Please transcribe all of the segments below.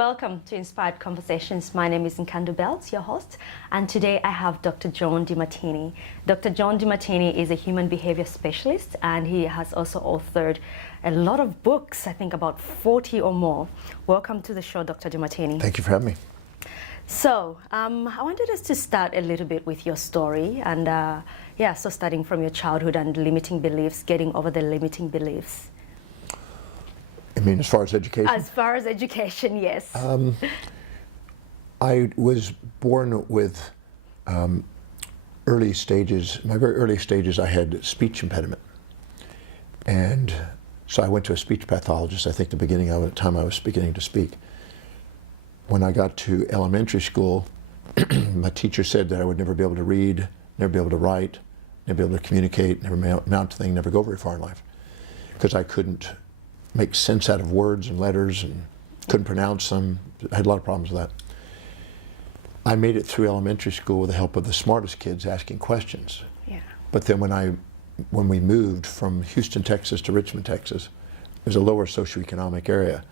Welcome to Inspired Conversations. My name is Nkandu Belts, your host, and today I have Dr. John Demartini. Dr. John Demartini is a human behavior specialist, and he has also authored a lot of books, I think about 40 or more. Welcome to the show, Dr. Demartini. Thank you for having me. So, I wanted us to start a little bit with your story, and so starting from your childhood and limiting beliefs, getting over the limiting beliefs. I mean, as far as education? As far as education, yes. I was born with early stages. My very early stages, I had speech impediment. And so I went to a speech pathologist, I think the beginning of the time I was beginning to speak. When I got to elementary school, my teacher said that I would never be able to read, never be able to write, never be able to communicate, never amount to anything, never go very far in life. Because I couldn't make sense out of words and letters and couldn't pronounce them. I had a lot of problems with that. I made it through elementary school with the help of the smartest kids asking questions. Yeah. But then when we moved from Houston, Texas to Richmond, Texas, it was a lower socioeconomic area.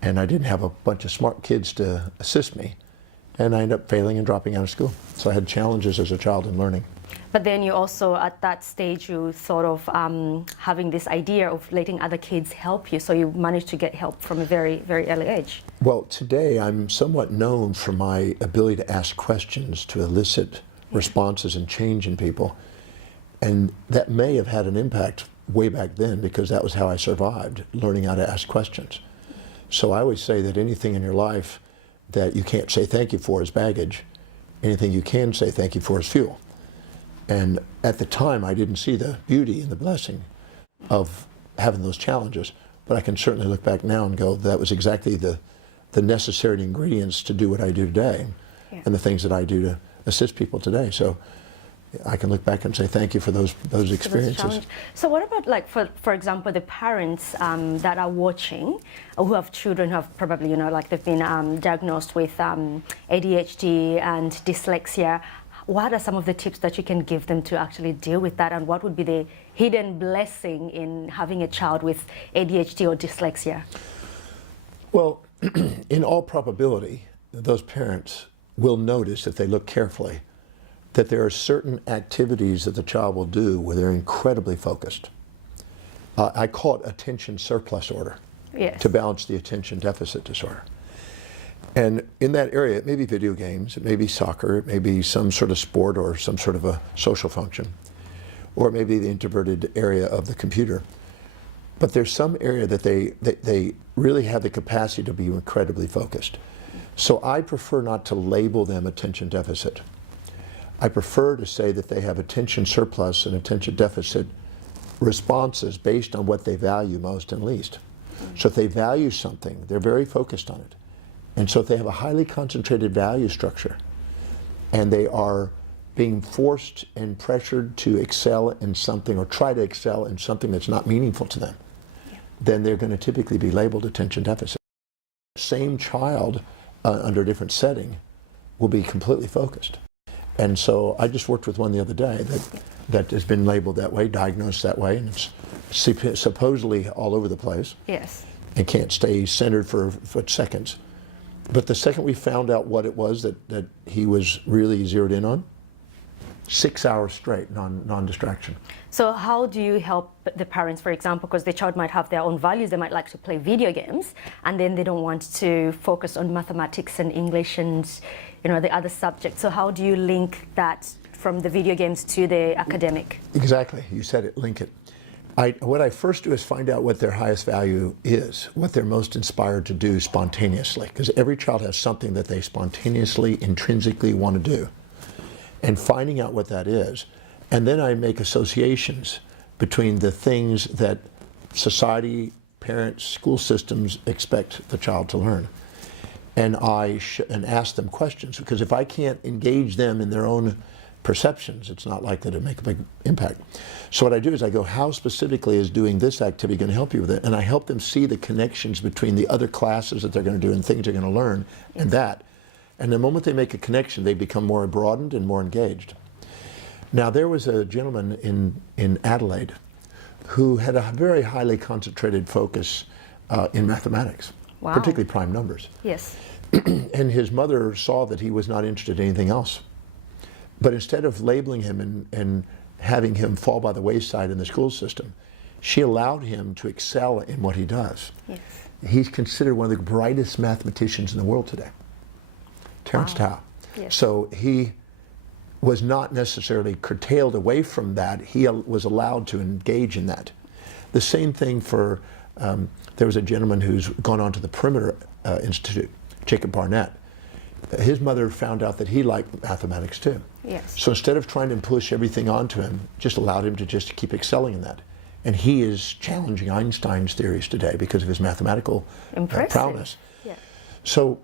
And I didn't have a bunch of smart kids to assist me. And I ended up failing and dropping out of school. So I had challenges as a child in learning. But then you also, at that stage, you thought of having this idea of letting other kids help you. So you managed to get help from a very, very early age. Well, today I'm somewhat known for my ability to ask questions, to elicit responses and change in people. And that may have had an impact way back then because that was how I survived, learning how to ask questions. So I always say that anything in your life that you can't say thank you for is baggage. Anything you can say thank you for is fuel. And at the time, I didn't see the beauty and the blessing of having those challenges. But I can certainly look back now and go, that was exactly the necessary ingredients to do what I do today, and the things that I do to assist people today. So I can look back and say thank you for those experiences. So what about, like, for example, the parents that are watching, who have children who have probably, like they've been diagnosed with ADHD and dyslexia. What are some of the tips that you can give them to actually deal with that, and what would be the hidden blessing in having a child with ADHD or dyslexia? Well, in all probability, those parents will notice, if they look carefully, that there are certain activities that the child will do where they're incredibly focused. I call it attention surplus disorder, to balance the attention deficit disorder. And in that area, it may be video games, it may be soccer, it may be some sort of sport or some sort of a social function, or it may be the introverted area of the computer. But there's some area that they really have the capacity to be incredibly focused. So I prefer not to label them attention deficit. I prefer to say that they have attention surplus and attention deficit responses based on what they value most and least. So if they value something, they're very focused on it. And so if they have a highly concentrated value structure and they are being forced and pressured to excel in something or try to excel in something that's not meaningful to them, then they're going to typically be labeled attention deficit. Same child under a different setting will be completely focused. And so I just worked with one the other day that has been labeled that way, diagnosed that way, and it's supposedly all over the place. Yes. And can't stay centered for seconds. But the second we found out what it was that he was really zeroed in on, 6 hours straight, non-distraction. So how do you help the parents, for example, because the child might have their own values, they might like to play video games, and then they don't want to focus on mathematics and English and the other subjects. So how do you link that from the video games to the academic? Exactly, you said it, link it. What I first do is find out what their highest value is, what they're most inspired to do spontaneously, because every child has something that they spontaneously, intrinsically want to do. And finding out what that is, and then I make associations between the things that society, parents, school systems expect the child to learn. And I ask them questions, because if I can't engage them in their own perceptions, it's not likely to make a big impact. So what I do is I go, how specifically is doing this activity going to help you with it? And I help them see the connections between the other classes that they're going to do and things they're going to learn and that. And the moment they make a connection, they become more broadened and more engaged. Now, there was a gentleman in Adelaide who had a very highly concentrated focus in mathematics. Wow. particularly prime numbers. Yes. And his mother saw that he was not interested in anything else. But instead of labeling him and having him fall by the wayside in the school system, she allowed him to excel in what he does. Yes. He's considered one of the brightest mathematicians in the world today, Terence Tao. Yes. So he was not necessarily curtailed away from that. He was allowed to engage in that. The same thing for, there was a gentleman who's gone on to the Perimeter Institute, Jacob Barnett. His mother found out that he liked mathematics too. Yes. So instead of trying to push everything onto him, just allowed him to just keep excelling in that. And he is challenging Einstein's theories today because of his mathematical prowess. Yeah. So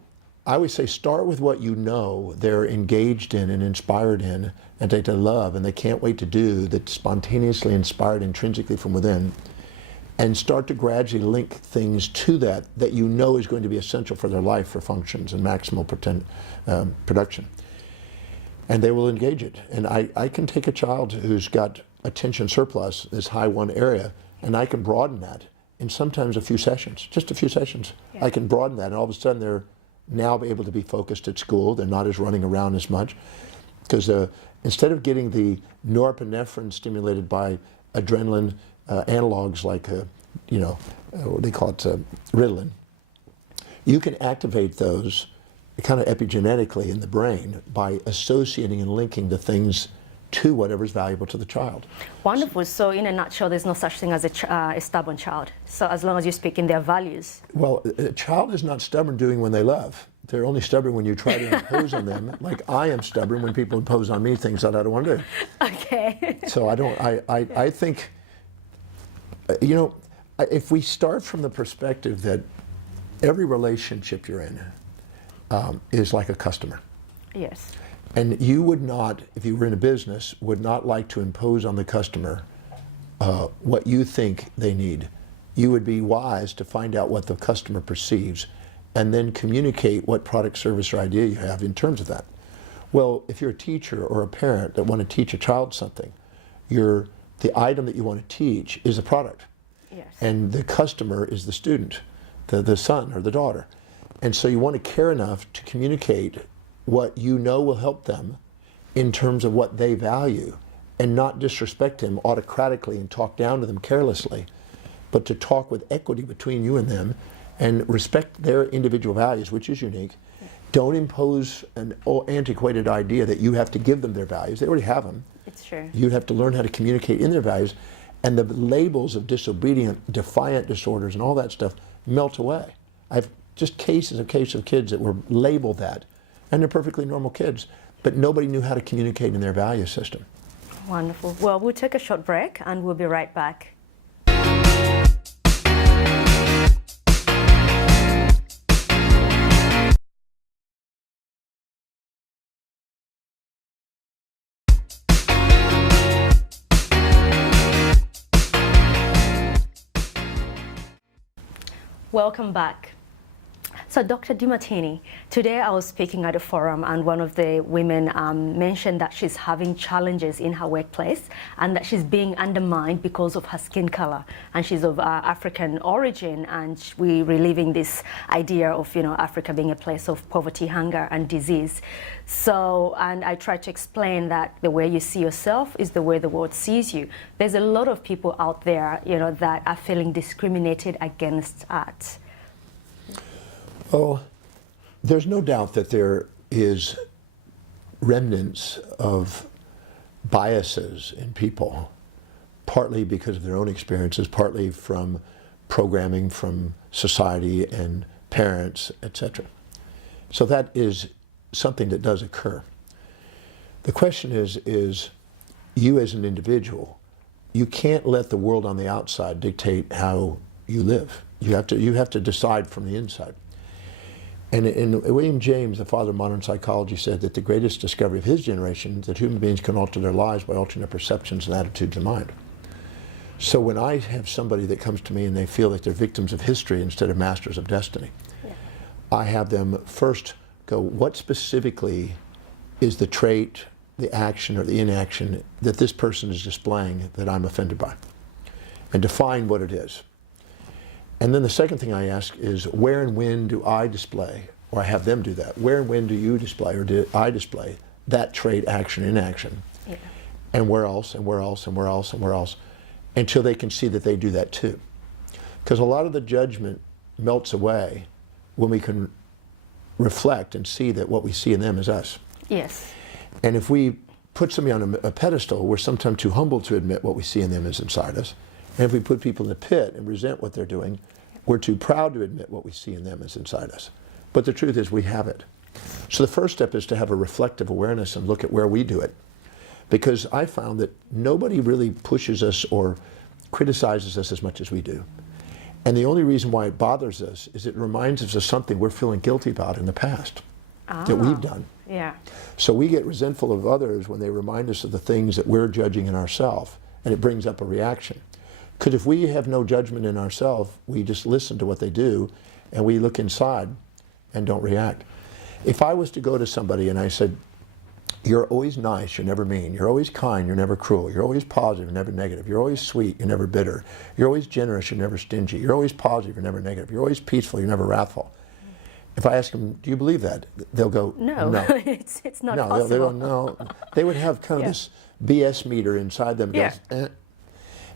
I always say start with what you know they're engaged in and inspired in and they love and they can't wait to do, that's spontaneously inspired intrinsically from within, and start to gradually link things to that you know is going to be essential for their life for functions and maximal production. And they will engage it. And I can take a child who's got attention surplus, this high one area, and I can broaden that in sometimes a few sessions, just a few sessions. Yeah. I can broaden that and all of a sudden they're now able to be focused at school. They're not as running around as much. Because instead of getting the norepinephrine stimulated by adrenaline analogs like, what they call it, Ritalin, you can activate those kind of epigenetically in the brain by associating and linking the things to whatever's valuable to the child. Wonderful. So in a nutshell, there's no such thing as a stubborn child. So as long as you speak in their values. Well, a child is not stubborn doing when they love. They're only stubborn when you try to impose on them. Like I am stubborn when people impose on me things that I don't want to do. Okay. So I think, if we start from the perspective that every relationship you're in is like a customer. Yes. And you would not, if you were in a business, would not like to impose on the customer what you think they need. You would be wise to find out what the customer perceives and then communicate what product, service, or idea you have in terms of that. Well, if you're a teacher or a parent that want to teach a child something, the item that you want to teach is a product. Yes. And the customer is the student, the son or the daughter. And so you want to care enough to communicate what you know will help them in terms of what they value and not disrespect them autocratically and talk down to them carelessly, but to talk with equity between you and them and respect their individual values, which is unique. Don't impose an antiquated idea that you have to give them their values. They already have them. It's true. You have to learn how to communicate in their values, and the labels of disobedient, defiant disorders and all that stuff melt away. I've just cases of kids that were labeled that, and they're perfectly normal kids, but nobody knew how to communicate in their value system. Wonderful. Well, we'll take a short break and we'll be right back. Welcome back. So Dr. Demartini, today I was speaking at a forum and one of the women mentioned that she's having challenges in her workplace and that she's being undermined because of her skin color, and she's of African origin, and we're reliving this idea of Africa being a place of poverty, hunger and disease. So, and I try to explain that the way you see yourself is the way the world sees you. There's a lot of people out there that are feeling discriminated against at. Oh, there's no doubt that there is remnants of biases in people, partly because of their own experiences, partly from programming from society and parents, etc. So that is something that does occur. The question is you as an individual, you can't let the world on the outside dictate how you live. You have to decide from the inside. And William James, the father of modern psychology, said that the greatest discovery of his generation is that human beings can alter their lives by altering their perceptions and attitudes of mind. So when I have somebody that comes to me and they feel that they're victims of history instead of masters of destiny, I have them first go, what specifically is the trait, the action, or the inaction that this person is displaying that I'm offended by? And define what it is. And then the second thing I ask is, where and when do I display, or I have them do that, where and when do you display, or do I display that trait, action, inaction? Yeah. And where else, and where else, and where else, and where else, until they can see that they do that too. Because a lot of the judgment melts away when we can reflect and see that what we see in them is us. Yes. And if we put somebody on a pedestal, we're sometimes too humble to admit what we see in them is inside us. And if we put people in the pit and resent what they're doing, we're too proud to admit what we see in them is inside us. But the truth is we have it. So the first step is to have a reflective awareness and look at where we do it. Because I found that nobody really pushes us or criticizes us as much as we do. And the only reason why it bothers us is it reminds us of something we're feeling guilty about in the past that we've done. Yeah. So we get resentful of others when they remind us of the things that we're judging in ourselves, and it brings up a reaction. Because if we have no judgment in ourselves, we just listen to what they do, and we look inside and don't react. If I was to go to somebody and I said, you're always nice, you're never mean, you're always kind, you're never cruel, you're always positive, you're never negative, you're always sweet, you're never bitter, you're always generous, you're never stingy, you're always positive, you're never negative, you're always peaceful, you're never wrathful. If I ask them, do you believe that? They'll go, no. It's not no, possible. they go, no. They would have kind of this BS meter inside them. Yeah. Goes, eh.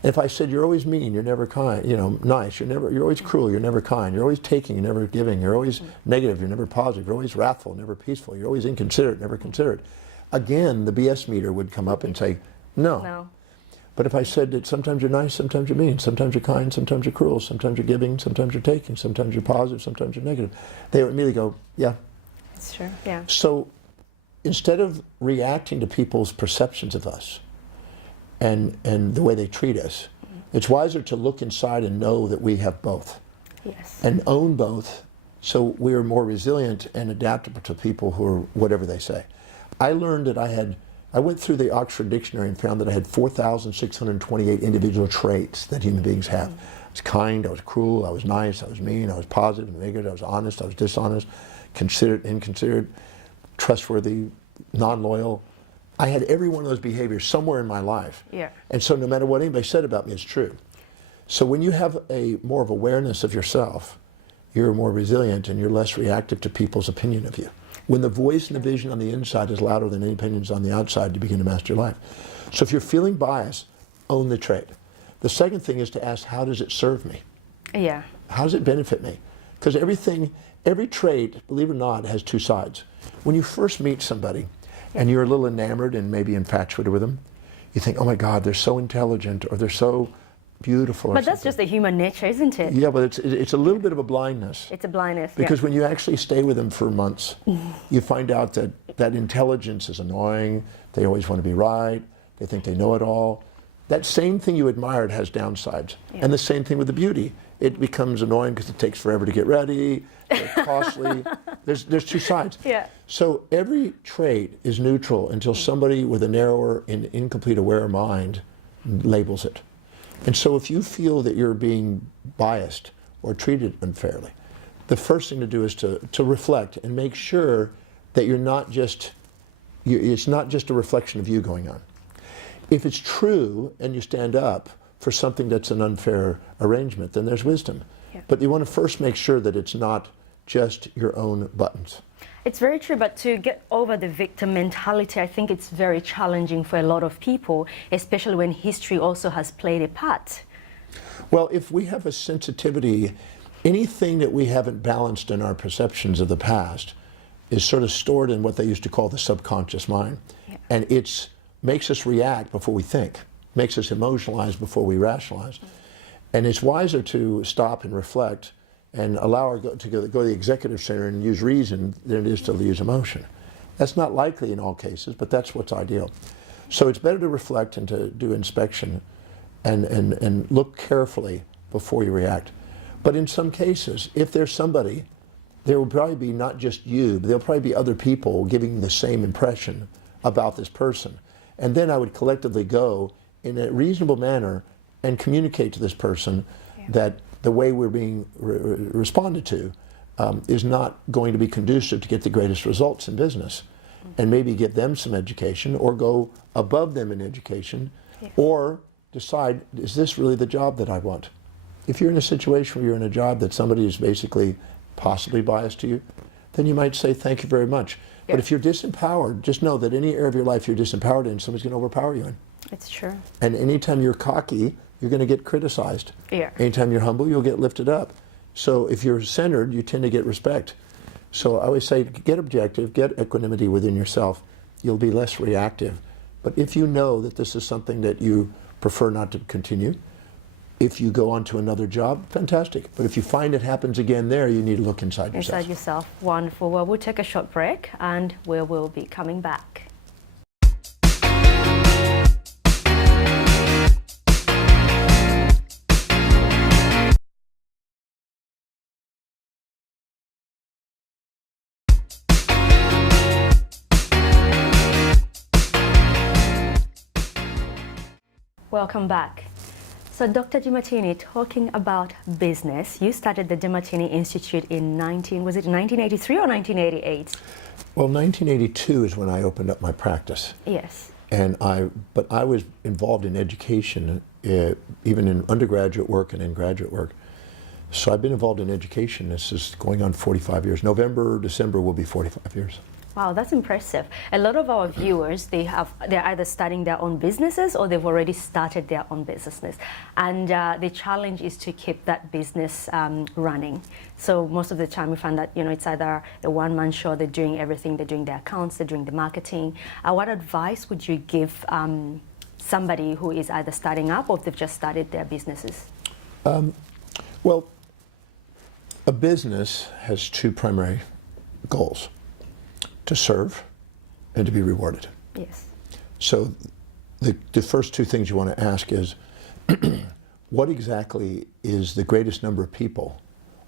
And if I said, you're always mean, you're never kind, nice, you're always cruel, you're never kind, you're always taking, you're never giving, you're always negative, you're never positive, you're always wrathful, never peaceful, you're always inconsiderate, never considerate. Again, the BS meter would come up and say, no. No. But if I said that sometimes you're nice, sometimes you're mean, sometimes you're kind, sometimes you're cruel, sometimes you're giving, sometimes you're taking, sometimes you're positive, sometimes you're negative, they would immediately go, yeah. That's true, yeah. So instead of reacting to people's perceptions of us and the way they treat us, it's wiser to look inside and know that we have both. Yes. And own both, so we are more resilient and adaptable to people who are whatever they say. I learned that I went through the Oxford Dictionary and found that I had 4,628 individual traits that human beings have. I was kind, I was cruel, I was nice, I was mean, I was positive, negative, I was honest, I was dishonest, considerate, inconsiderate, trustworthy, non-loyal. I had every one of those behaviors somewhere in my life. Yeah. And so no matter what anybody said about me, it's true. So when you have more of awareness of yourself, you're more resilient and you're less reactive to people's opinion of you. When the voice and the vision on the inside is louder than any opinions on the outside, you begin to master your life. So if you're feeling bias, own the trait. The second thing is to ask, how does it serve me? Yeah. How does it benefit me? Because every trait, believe it or not, has two sides. When you first meet somebody and you're a little enamored and maybe infatuated with them, you think, oh my God, they're so intelligent or they're so beautiful. But that's just the human nature, isn't it? Yeah, but it's a little bit of a blindness. It's a blindness, Because when you actually stay with them for months, you find out that that intelligence is annoying, they always want to be right, they think they know it all. That same thing you admired has downsides. Yeah. And the same thing with the beauty. It becomes annoying because it takes forever to get ready, it's costly. There's two sides. Yeah. So every trait is neutral until somebody with a narrower and incomplete aware mind labels it. And so if you feel that you're being biased or treated unfairly, the first thing to do is to reflect and make sure that you're not just, it's not just a reflection of you going on. If it's true and you stand up for something that's an unfair arrangement, then there's wisdom. Yeah. But you want to first make sure that it's not just your own buttons. It's very true, but to get over the victim mentality, I think it's very challenging for a lot of people, especially when history also has played a part. Well, if we have a sensitivity, anything that we haven't balanced in our perceptions of the past is sort of stored in what they used to call the subconscious mind. Yeah. And it makes us react before we think, makes us emotionalize before we rationalize. And it's wiser to stop and reflect and allow her to go to the executive center and use reason than it is to use emotion. That's not likely in all cases, but that's what's ideal. So it's better to reflect and to do inspection and look carefully before you react. But in some cases, if there's somebody, there will probably be not just you, but there'll probably be other people giving the same impression about this person. And then I would collectively go in a reasonable manner and communicate to this person that the way we're being responded to is not going to be conducive to get the greatest results in business. And maybe give them some education or go above them in education or decide, is this really the job that I want? If you're in a situation where you're in a job that somebody is basically possibly biased to you, then you might say thank you very much. Yeah. But if you're disempowered, just know that any area of your life you're disempowered in, somebody's going to overpower you in. It's true. And anytime you're cocky, you're going to get criticized. Yeah. Anytime you're humble, you'll get lifted up. So if you're centered, you tend to get respect. So I always say, get objective, get equanimity within yourself. You'll be less reactive. But if you know that this is something that you prefer not to continue, if you go on to another job, fantastic. But if you find it happens again there, you need to look inside yourself. Inside yourself. Wonderful. Well, we'll take a short break and we will be coming back. Welcome back. So Dr. Demartini, talking about business, you started the Demartini Institute in 1983 or 1988? Well, 1982 is when I opened up my practice. Yes. But I was involved in education, even in undergraduate work and in graduate work. So I've been involved in education. This is going on 45 years. November, December will be 45 years. Wow, that's impressive. A lot of our viewers, they're either starting their own businesses or they've already started their own business. And the challenge is to keep that business running. So most of the time we find that, it's either a one-man show, they're doing everything, they're doing the accounts, they're doing the marketing. What advice would you give somebody who is either starting up or they've just started their businesses? Well, a business has two primary goals: to serve and to be rewarded. Yes. So the first two things you want to ask is, what exactly is the greatest number of people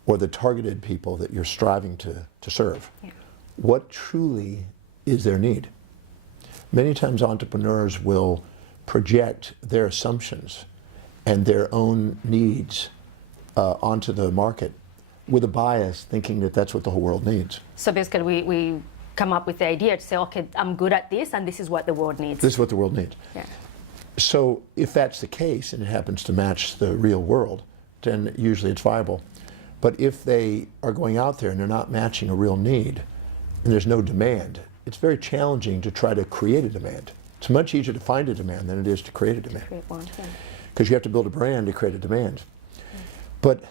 or the targeted people that you're striving to serve? Yeah. What truly is their need? Many times entrepreneurs will project their assumptions and their own needs onto the market with a bias, thinking that that's what the whole world needs. So basically we come up with the idea to say, okay, I'm good at this and this is what the world needs. This is what the world needs. Yeah. So if that's the case and it happens to match the real world, then usually it's viable. But if they are going out there and they're not matching a real need and there's no demand, it's very challenging to try to create a demand. It's much easier to find a demand than it is to create a demand. Create one, yeah. Because you have to build a brand to create a demand. But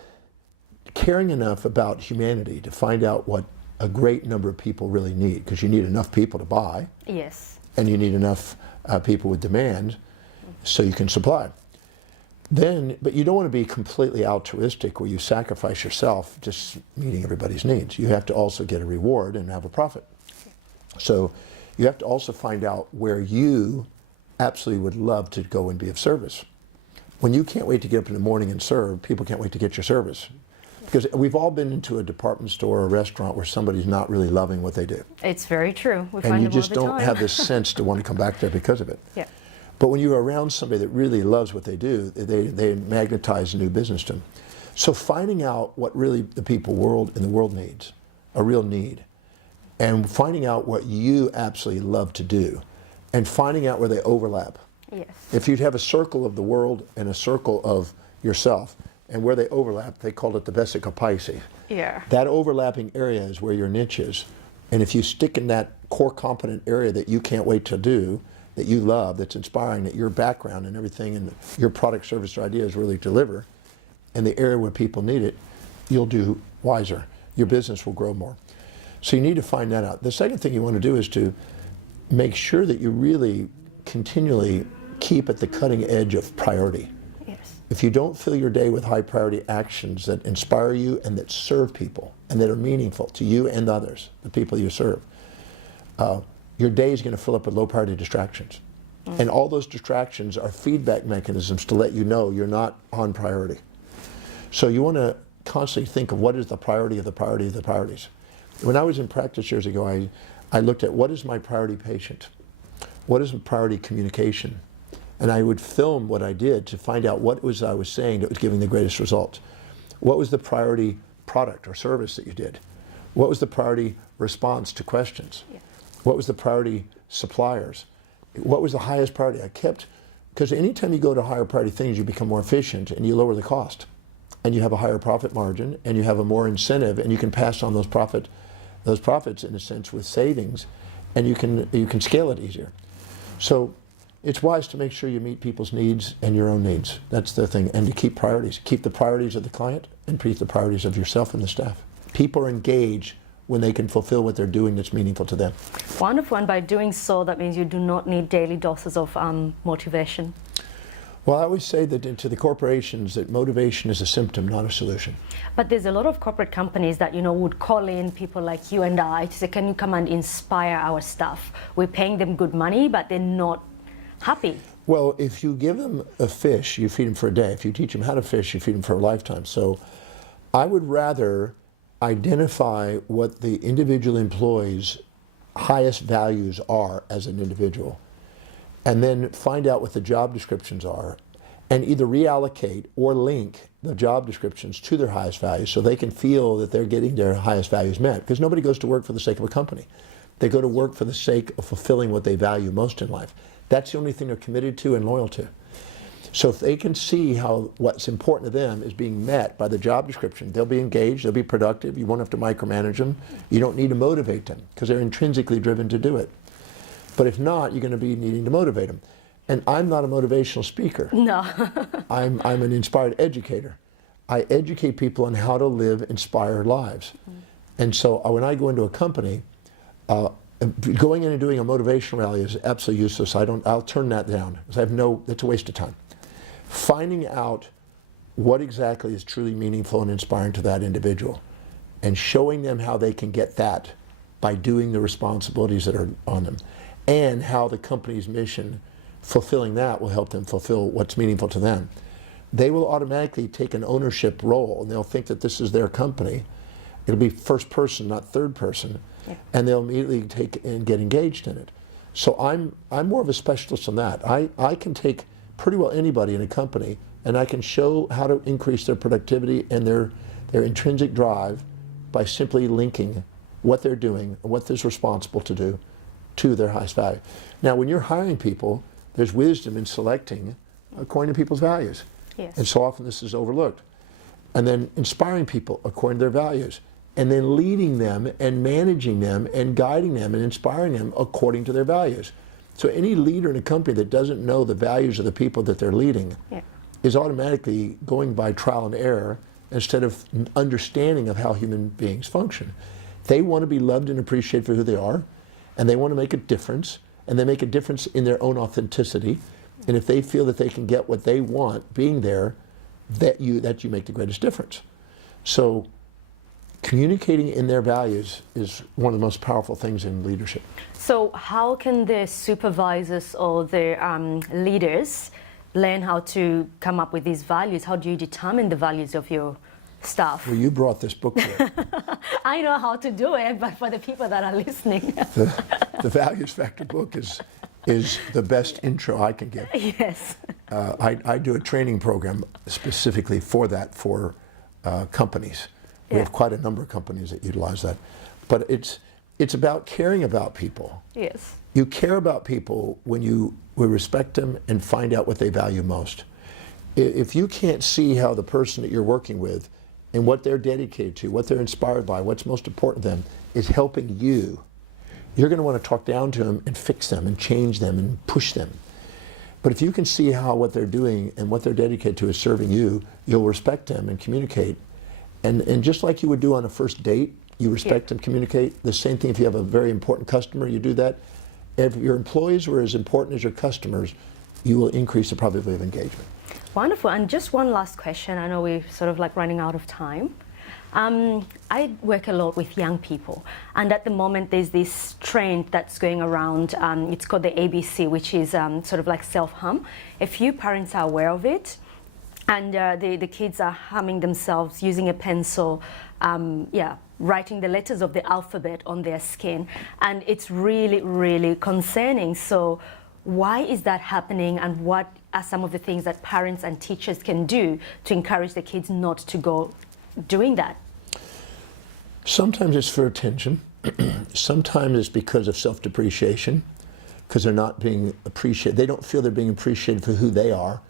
caring enough about humanity to find out what a great number of people really need, because you need enough people to buy. Yes. And you need enough people with demand so you can supply. Then, but you don't want to be completely altruistic where you sacrifice yourself just meeting everybody's needs. You have to also get a reward and have a profit. So you have to also find out where you absolutely would love to go and be of service. When you can't wait to get up in the morning and serve, people can't wait to get your service. Because we've all been into a department store or a restaurant where somebody's not really loving what they do. It's very true. We and find you them all just the don't time. have this sense to want to come back there because of it. Yeah. But when you're around somebody that really loves what they do, they magnetize new business to them. So finding out what really the in the world needs, a real need, and finding out what you absolutely love to do, and finding out where they overlap. Yes. If you'd have a circle of the world and a circle of yourself, and where they overlap, they called it the vesica Pisces. Yeah. That overlapping area is where your niche is. And if you stick in that core competent area that you can't wait to do, that you love, that's inspiring, that your background and everything and your product, service, or ideas really deliver, and the area where people need it, you'll do wiser. Your business will grow more. So you need to find that out. The second thing you want to do is to make sure that you really continually keep at the cutting edge of priority. Yes. If you don't fill your day with high priority actions that inspire you and that serve people and that are meaningful to you and others, the people you serve, your day is going to fill up with low priority distractions. And all those distractions are feedback mechanisms to let you know you're not on priority. So you want to constantly think of what is the priority of the priority of the priorities. When I was in practice years ago, I looked at what is my priority patient? What is my priority communication? And I would film what I did to find out what was I was saying that was giving the greatest results. What was the priority product or service that you did? What was the priority response to questions? Yeah. What was the priority suppliers? What was the highest priority? I kept, because anytime you go to higher priority things, you become more efficient and you lower the cost. and you have a higher profit margin, and you have a more incentive, and you can pass on those profits in a sense with savings, and you can scale it easier. So it's wise to make sure you meet people's needs and your own needs. That's the thing. And to keep priorities. Keep the priorities of the client and keep the priorities of yourself and the staff. People are engaged when they can fulfill what they're doing that's meaningful to them. Wonderful. And by doing so, that means you do not need daily doses of motivation. Well, I always say that to the corporations that motivation is a symptom, not a solution. But there's a lot of corporate companies that, you know, would call in people like you and I to say, can you come and inspire our staff? We're paying them good money, but they're not happy. Well, if you give them a fish, you feed them for a day. If you teach them how to fish, you feed them for a lifetime. So I would rather identify what the individual employee's highest values are as an individual, and then find out what the job descriptions are, and either reallocate or link the job descriptions to their highest values so they can feel that they're getting their highest values met. Because nobody goes to work for the sake of a company. They go to work for the sake of fulfilling what they value most in life. That's the only thing they're committed to and loyal to. So if they can see how what's important to them is being met by the job description, they'll be engaged, they'll be productive, you won't have to micromanage them, you don't need to motivate them because they're intrinsically driven to do it. But if not, you're going to be needing to motivate them. And I'm not a motivational speaker. No. I'm an inspired educator. I educate people on how to live inspired lives. And so when I go into a company, going in and doing a motivational rally is absolutely useless. I'll turn that down because it's a waste of time. Finding out what exactly is truly meaningful and inspiring to that individual and showing them how they can get that by doing the responsibilities that are on them, and how the company's mission, fulfilling that, will help them fulfill what's meaningful to them. They will automatically take an ownership role, and they'll think that this is their company. It'll be first person, not third person, and they'll immediately take and get engaged in it. So I'm more of a specialist on that. I can take pretty well anybody in a company, and I can show how to increase their productivity and their intrinsic drive by simply linking what they're doing, what they're responsible to do, to their highest value. Now, when you're hiring people, there's wisdom in selecting according to people's values. Yes. And so often this is overlooked. And then inspiring people according to their values. And then leading them and managing them and guiding them and inspiring them according to their values. So any leader in a company that doesn't know the values of the people that they're leading is automatically going by trial and error instead of understanding of how human beings function. They want to be loved and appreciated for who they are, and they want to make a difference, and they make a difference in their own authenticity. And if they feel that they can get what they want being there, that you make the greatest difference. So communicating in their values is one of the most powerful things in leadership. So how can the supervisors or the leaders learn how to come up with these values? How do you determine the values of your staff? Well, you brought this book here. I know how to do it, but for the people that are listening. The Values Factor book is the best intro I can give. Yes. I do a training program specifically for that, for companies. We have quite a number of companies that utilize that. But it's about caring about people. Yes. You care about people when we respect them and find out what they value most. If you can't see how the person that you're working with and what they're dedicated to, what they're inspired by, what's most important to them is helping you, you're going to want to talk down to them and fix them and change them and push them. But if you can see how what they're doing and what they're dedicated to is serving you, you'll respect them and communicate. And just like you would do on a first date, you respect and communicate. The same thing if you have a very important customer, you do that. If your employees were as important as your customers, you will increase the probability of engagement. Wonderful. And just one last question. I know we're sort of like running out of time. I work a lot with young people, and at the moment there's this trend that's going around. It's called the ABC, which is sort of like self-harm. A few parents are aware of it, and the kids are harming themselves using a pencil, writing the letters of the alphabet on their skin, and it's really, really concerning. So why is that happening, and what are some of the things that parents and teachers can do to encourage the kids not to go doing that? Sometimes it's for attention. Sometimes it's because of self-depreciation, because they're not being appreciated. They don't feel they're being appreciated for who they are.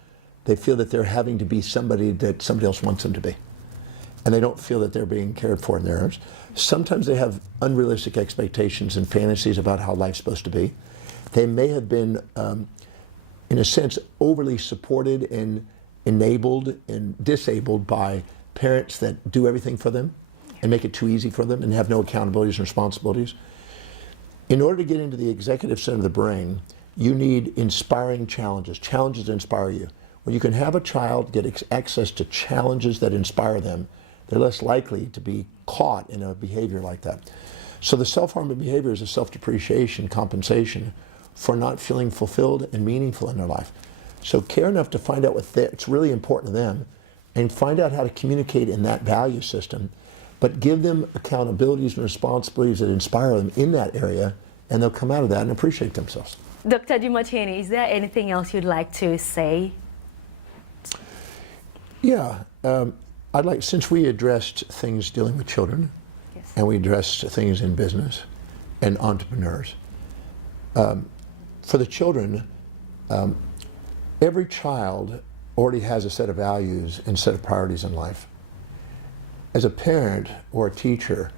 They feel that they're having to be somebody that somebody else wants them to be. And they don't feel that they're being cared for in theirs. Sometimes they have unrealistic expectations and fantasies about how life's supposed to be. They may have been, in a sense, overly supported and enabled and disabled by parents that do everything for them and make it too easy for them and have no accountabilities and responsibilities. In order to get into the executive center of the brain, you need inspiring challenges, challenges that inspire you. When you can have a child get access to challenges that inspire them, they're less likely to be caught in a behavior like that. So the self-harming behavior is a self-depreciation compensation for not feeling fulfilled and meaningful in their life. So care enough to find out what's really important to them and find out how to communicate in that value system, but give them accountabilities and responsibilities that inspire them in that area, and they'll come out of that and appreciate themselves. Dr. Demartini, is there anything else you'd like to say? Yeah, I'd like, since we addressed things dealing with children, Yes. and we addressed things in business and entrepreneurs, for the children, every child already has a set of values and set of priorities in life. As a parent or a teacher,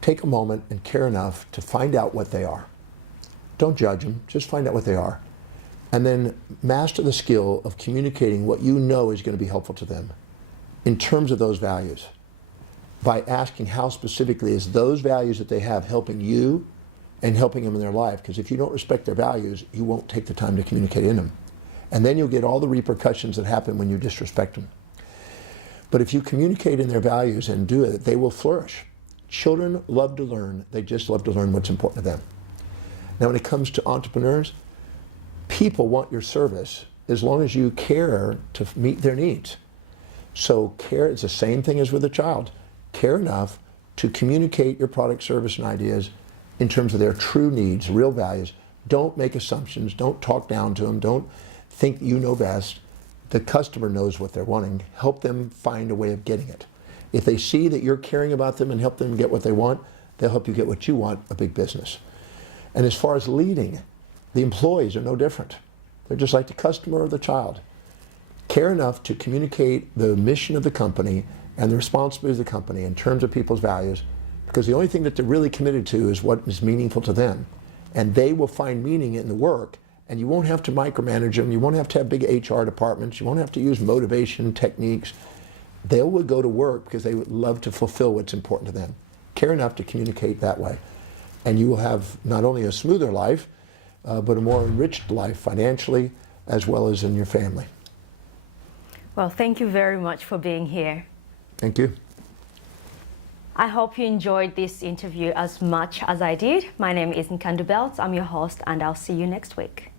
take a moment and care enough to find out what they are. Don't judge them, just find out what they are. And then master the skill of communicating what you know is going to be helpful to them in terms of those values, by asking how specifically is those values that they have helping you and helping them in their life. Because if you don't respect their values, you won't take the time to communicate in them. And then you'll get all the repercussions that happen when you disrespect them. But if you communicate in their values and do it, they will flourish. Children love to learn. They just love to learn what's important to them. Now, when it comes to entrepreneurs, people want your service as long as you care to meet their needs. So care is the same thing as with a child. Care enough to communicate your product, service, and ideas in terms of their true needs, real values. Don't make assumptions. Don't talk down to them. Don't think you know best. The customer knows what they're wanting. Help them find a way of getting it. If they see that you're caring about them and help them get what they want, they'll help you get what you want, a big business. And as far as leading, the employees are no different. They're just like the customer or the child. Care enough to communicate the mission of the company and the responsibilities of the company in terms of people's values, because the only thing that they're really committed to is what is meaningful to them. And they will find meaning in the work, and you won't have to micromanage them. You won't have to have big HR departments. You won't have to use motivation techniques. They will go to work because they would love to fulfill what's important to them. Care enough to communicate that way. And you will have not only a smoother life, but a more enriched life financially as well as in your family. Well, thank you very much for being here. Thank you. I hope you enjoyed this interview as much as I did. My name is Nkandu Belts. I'm your host, and I'll see you next week.